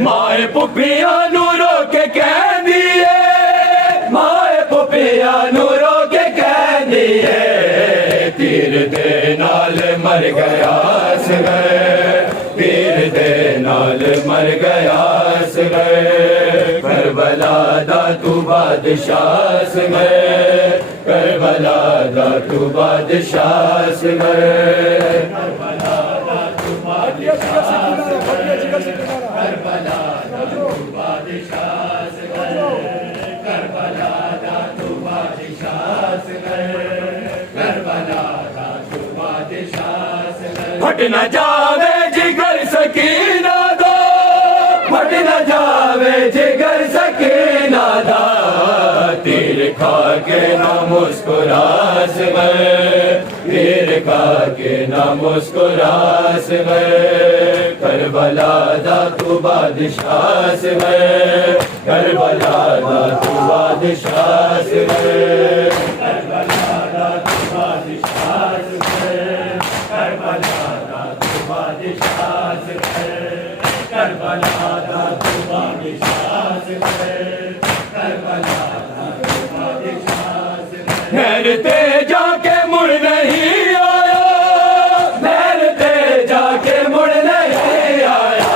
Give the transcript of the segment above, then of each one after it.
مائے پپیاں نو رو کے کہہ دیے پیر دے نال مر گیا اصغر، پیر دے نال مر گیا اصغر، کربلا دا تو بادشاہ اصغر، کربلا دا تو بادشاہ اصغر، کربلا دا تو بادشاہ اصغر، کربلا دا تو بادشاہ اصغر، کربلا دا تو بادشاہ اصغر، کربلا دا تو بادشاہ اصغر، پھٹ نہ جاوے جگر سکینہ دا، پھٹ نہ جاوے جگر سکینہ دا، تیر کھا کے نہ مسکرا اصغر، تیر کھا کے نہ مسکرا اصغر، کربلا دا تو بادشاہ اصغر، کربلا دا تو بادشاہ اصغر، کربلا دا تو بادشاہ اصغر، کربلا دا تو بادشاہ اصغر، کربلا دا تو بادشاہ اصغر، کربلا دا تو بادشاہ اصغر، ٹھہرتے جا کے مڑ نہیں آیا، ٹھہرتے جا کے مڑ نہیں آیا،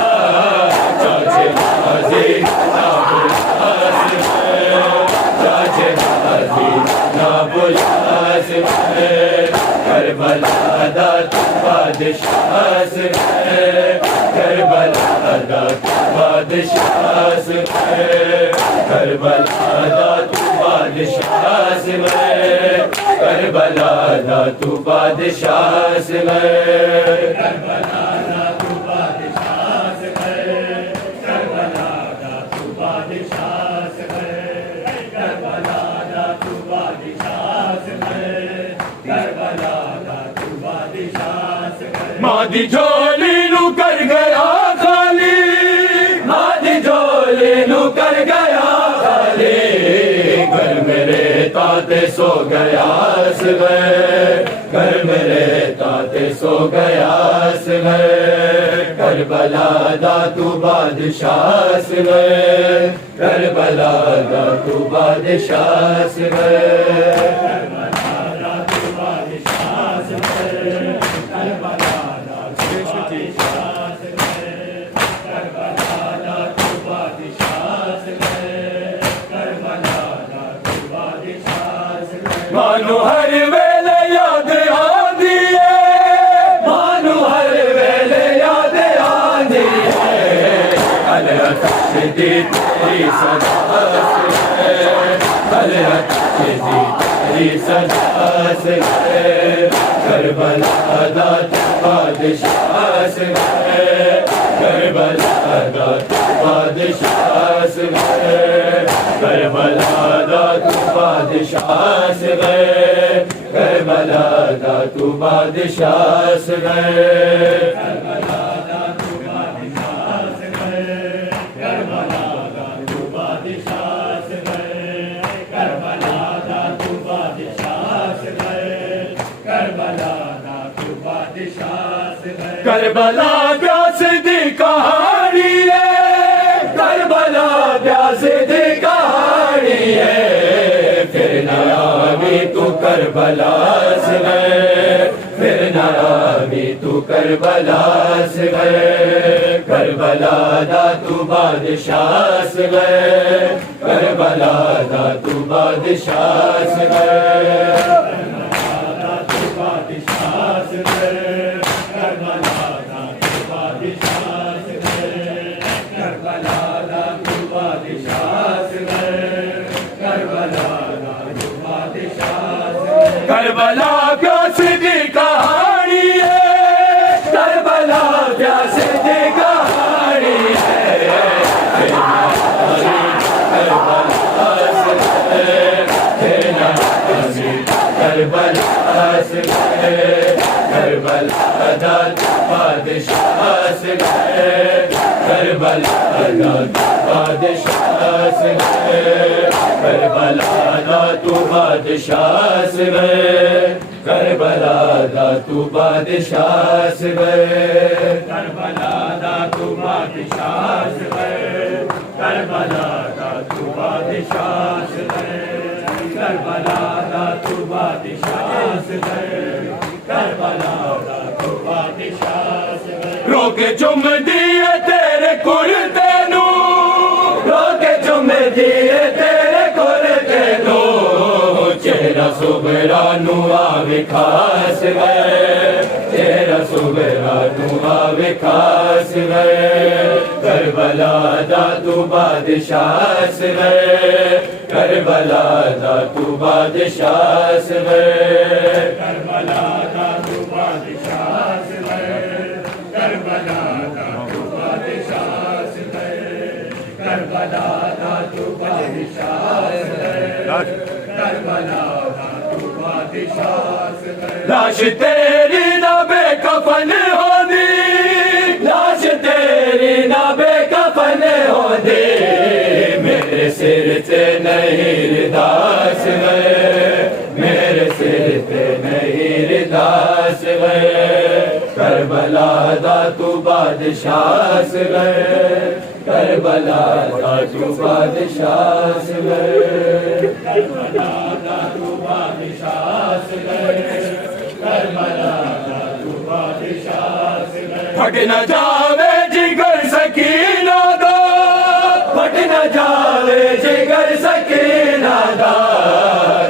چاچے غازی نہ بلا اصغر، چاچے غازی نہ بلا اصغر، کربلا دا تو بادشاہ اصغر، کربلا دا تو بادشاہ اصغر، کربلا دا تو بادشاہ اصغر، کربلا دا تو بادشاہ اصغر، کربلا دا تو بادشاہ اصغر، کربلا دا تو بادشاہ اصغر، کربلا دا تو بادشاہ اصغر، کربلا دا تو بادشاہ اصغر، مادی جھولی نو کر گیا خالی، مادی جھولی نو کر گیا خالی، گھر میرے تاتے سو گیا اصغر، گھر میرے تاتے سو گیا اصغر، کربلا دا تو بادشاہ اصغر، کربلا دا تو بادشاہ اصغر، کربلا دا تو بادشاہ اصغر، کربلا دا تو بادشاہ اصغر، کربلا دا تو بادشاہ اصغر، کربلا دا تو بادشاہ اصغر، مانو ہر ویلے یاد آندی ہے، مانو ہر ویلے یاد آندی ہے، الحق دی تیری صدا اصغر، الحق دی تیری صدا اصغر، کربلا دا تو بادشاہ اصغر، کربلا دا تو بادشاہ اصغر، کربلا دا تو بادشاہ اصغر، کربلا دا تو بادشاہ اصغر، کربلا دا تو بادشاہ اصغر، کربلا دا تو بادشاہ اصغر، کربلا دا تو بادشاہ اصغر، کربلا دا تو بادشاہ اصغر، کربلا پیاس دی کہانی ہے، کربلا پیاس دی کہانی ہے، پھر نہ آوی تو کربلا اصغر، پھر نہ آوی تو کربلا اصغر، کربلا دا تو بادشاہ اصغر، کربلا دا تو بادشاہ اصغر، کربلا دا تو بادشاہ اصغر، کربلا دا تو بادشاہ اصغر، کربلا دا تو بادشاہ اصغر، کربلا دا تو بادشاہ اصغر، کربلا پیاس دی کہانی ہے، کربلا پیاس دی کہانی ہے، کربلا اصغر، کربلا اصغر، کربلا دا تو بادشاہ اصغر، کربلا دا تو بادشاہ اصغر، کربلا دا تو بادشاہ اصغر، کربلا دا تو بادشاہ اصغر، کربلا دا تو بادشاہ اصغر، کربلا دا تو بادشاہ اصغر، کربلا دا تو بادشاہ اصغر، کربلا دا تو بادشاہ سوے روک چم دیے تیرے کرتے نو روک چم دیے تیرے کرتے نو چہرہ سبرانو آوے خاص گئے چہرہ سبرانو آوے خاص گئے کربلا دا تو بادشاہ سوے کربلا دا تو بادشاہ سوے کربلا دا تو بادشاہ سوے کربلا دا تو بادشاہ سوے کربلا دا تو بادشاہ سوے کربلا دا تو بادشاہ سوے لاش تیری نہ بے کفن ہوندی لاش تیری نہ بے کفن ہوندی میرے سر سے نہیں رداس گئے میرے سر سے نہیں رداس گئے کربلا دا تو بادشاہ گئے کربلا دا تو بادشاہ گئے کربلا دا تو بادشاہ گئے کربلا دا تو بادشاہ گئے پھٹ نہ جاوے جگر سکینہ دا پھٹ نہ جاوے جگر سکینہ دا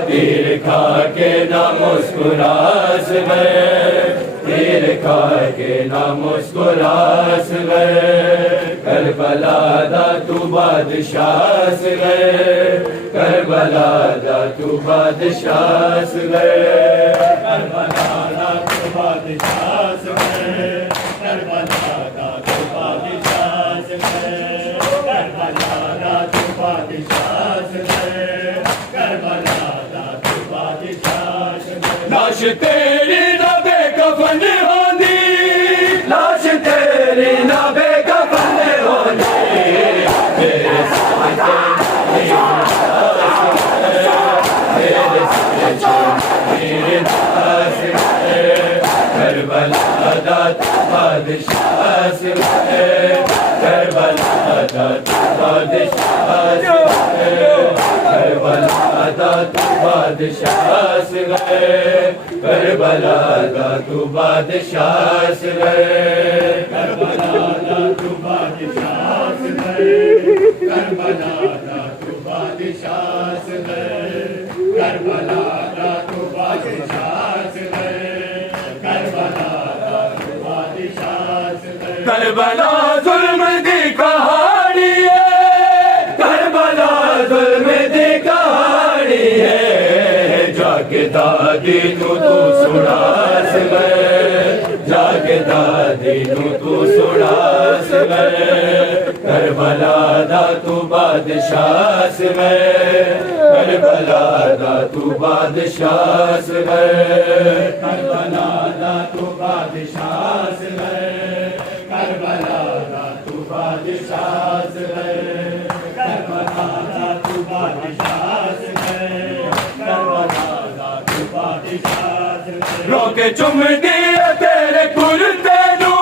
تیر کھا کے نہ مسکراس گئے تیر کھا کے نہ مسکراس گئے کربلا دا تو بادشاہ گئے کربلا دا تو بادشاہ گئے کربلا دا تو بادشاہ گئے کربلا دا تو بادشاہ گئے کربلا دا تو بادشاہ گئے کربلا دا تو بادشاہ گئے لاش تیری نہ بے کفن ہوندی لاش تیری نہ بے کفن ہوندی میرے سر میرے داس کربلا دا تو بادشاہ سوے کربلا دا تو بادشاہ سوے کربلا دا تو بادشاہ سوے کربلا دا تو بادشاہ سوے کربلا دا تو بادشاہ سوے کربلا دا تو بادشاہ سوے کربلا دا تو بادشاہ سوے کربلا دا تو بادشاہ سوے کربلا ظلم دی کہانی ہے کربلا ظلم دی کہانی ہے جا کے دادی نو تو سنا سوے جا کے دادی نو تو سنا سوے کربلا دا تو بادشاہ سوے کربلا دا تو بادشاہ سوے کربلا دا تو بادشاہ سوے کربلا دا تو بادشاہ سوے کربلا دا تو بادشاہ سوے کربلا دا تو بادشاہ سوے روکے چم دیے تیرے کرتے نو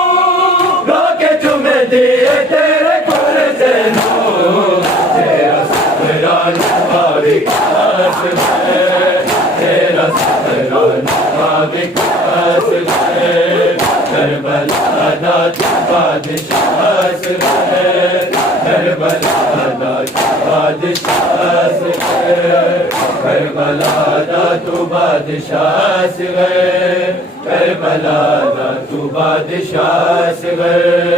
روکے چم دیے تیرے کرتے نو تیرا سبران آوے خاص گئے تیرا سبران آوے خاص گئے کربلا دا تو بادشاہ گئے کربلا دا تو بادشاہ گئے کربلا دا تو بادشاہ گئے کربلا دا تو بادشاہ گئے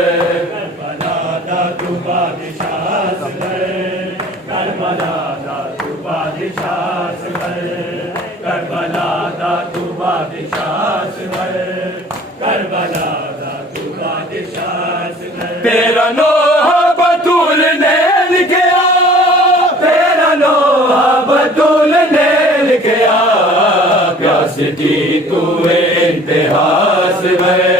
کربلا دا تو بادشاہ گئے کربلا دا تو بادشاہ گئے کربلا دا تو بادشاہ گئے کربلا دا تو بادشاہ گئے تیرا نوحہ بطول نے لکھیا تیرا نوحہ بطول نے لکھیا پیاس دی تو انتہاس گئے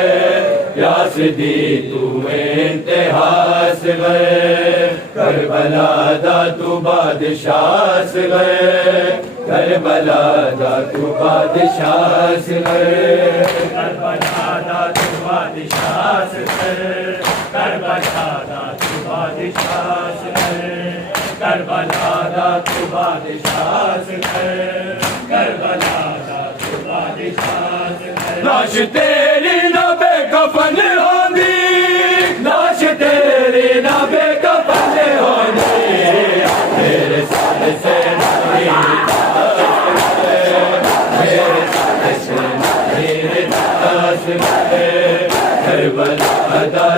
پیاس دی تو انتہاس گئے کربلا دا تو بادشاہ گئے کربلا دا تو بادشاہ گئے کربلا دا تو بادشاہ گئے کربلا دا تو بادشاہ گئے کربلا دا تو بادشاہ گئے کربلا دا تو بادشاہ گئے لاش تیری نہ بے کفن ہوندی لاش تیری نہ بے کفن ہوندی میرے سر سے نہیں میرے سر سے نہیں داس گئے کربلا دا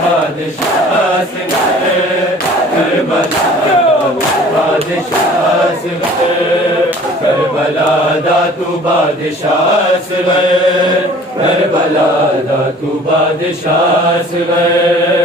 بادشاہ سے گئے کربلا دا بادشاہ سے گئے کربلا دا تو بادشاہ سے گئے کربلا دا تو بادشاہ سے گئے